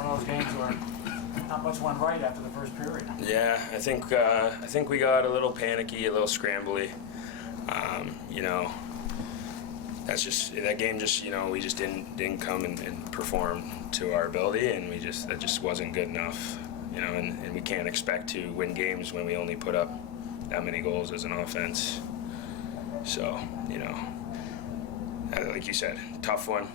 one of those games where not much went right after the first period. Yeah, I think we got a little panicky, a little scrambly. You know, that game just, you know, we just didn't come and perform to our ability, and that just wasn't good enough. You know, and we can't expect to win games when we only put up that many goals as an offense. So, you know, like you said, tough one.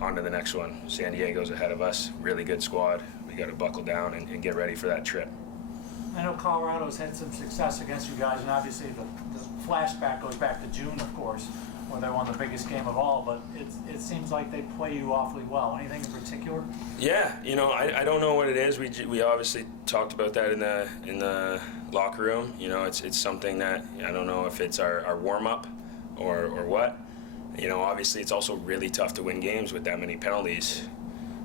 On to the next one. San Diego's ahead of us. Really good squad. We got to buckle down and get ready for that trip. I know Colorado's had some success against you guys, and obviously the flashback goes back to June, of course, where they won the biggest game of all, but it seems like they play you awfully well. Anything in particular? Yeah, you know, I don't know what it is. We obviously talked about that in the locker room. You know, it's something that I don't know if it's our warm-up or what. You know, obviously it's also really tough to win games with that many penalties.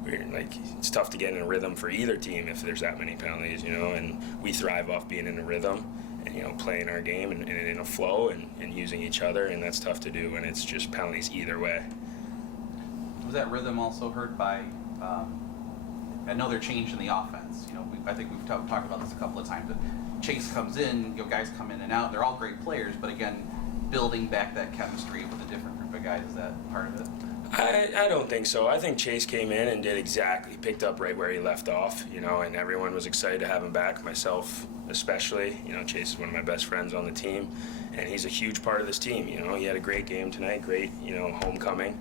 It's tough to get in a rhythm for either team if there's that many penalties, you know, and we thrive off being in a rhythm and, you know, playing our game and in a flow and using each other, and that's tough to do when it's just penalties either way. Was that rhythm also hurt by, I know they're changing the offense, you know, I think we've talked about this a couple of times, but Chase comes in, you know, guys come in and out, they're all great players, but again, building back that chemistry with a different group of guys, is that part of it? I don't think so. I think Chase came in and picked up right where he left off, you know, and everyone was excited to have him back, myself especially. You know, Chase is one of my best friends on the team, and he's a huge part of this team. You know, he had a great game tonight, great, you know, homecoming,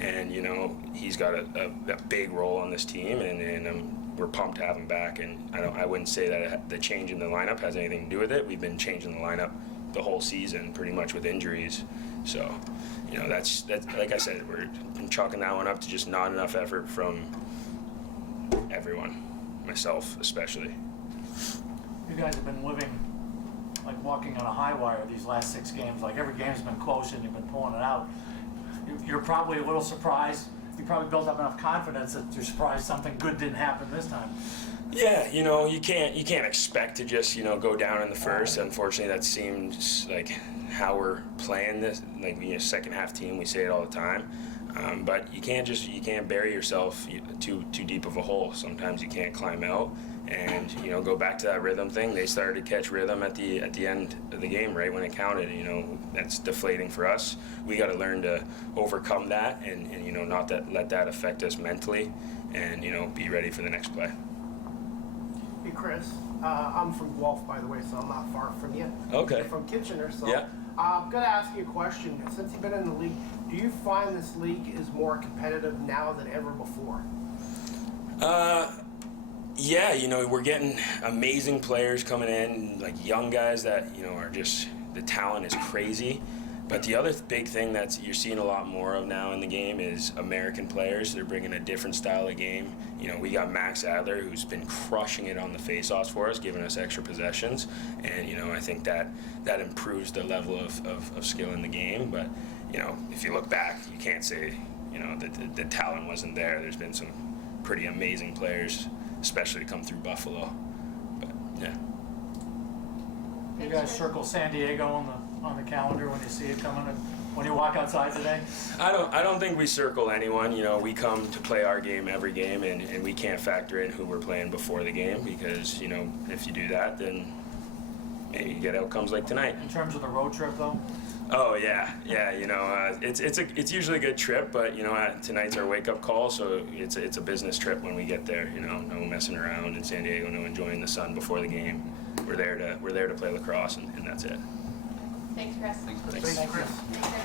and, you know, he's got a big role on this team, and we're pumped to have him back. And I wouldn't say that the change in the lineup has anything to do with it. We've been changing the lineup the whole season pretty much with injuries, so. You know, that's like I said, we're chalking that one up to just not enough effort from everyone, myself especially. You guys have been living like walking on a high wire these last 6 games. Like every game's been close and you've been pulling it out. You're probably a little surprised. You probably built up enough confidence that you're surprised something good didn't happen this time. Yeah, you know, you can't expect to just, you know, go down in the first. Unfortunately, that seems like how we're playing this, like being a second half team. We say it all the time, but you can't bury yourself too deep of a hole. Sometimes you can't climb out, and, you know, go back to that rhythm thing. They started to catch rhythm at the end of the game, right when it counted. You know, that's deflating for us. We got to learn to overcome that, and you know, not let that affect us mentally, and, you know, be ready for the next play. Hey Chris, I'm from Guelph, by the way, so I'm not far from you. Okay. I'm from Kitchener, so Yeah. I'm going to ask you a question. Since you've been in the league, do you find this league is more competitive now than ever before? Yeah, you know, we're getting amazing players coming in, like young guys that, you know, are just, the talent is crazy. But the other big thing that you're seeing a lot more of now in the game is American players. They're bringing a different style of game. You know, we got Max Adler, who's been crushing it on the faceoffs for us, giving us extra possessions. And, you know, I think that improves the level of skill in the game. But, you know, if you look back, you can't say, you know, the talent wasn't there. There's been some pretty amazing players, especially to come through Buffalo. But, yeah. You guys circle San Diego on the calendar when you see it coming, and when you walk outside today? I don't think we circle anyone. You know, we come to play our game every game, and we can't factor in who we're playing before the game, because, you know, if you do that, then maybe you get outcomes like tonight. In terms of the road trip, though? Oh yeah, you know, it's usually a good trip, but, you know, tonight's our wake up call, so it's a business trip when we get there. You know, no messing around in San Diego, no enjoying the sun before the game. We're there to play lacrosse, and that's it. Thanks, Chris. Thanks, Chris. Thanks, Chris. Thanks,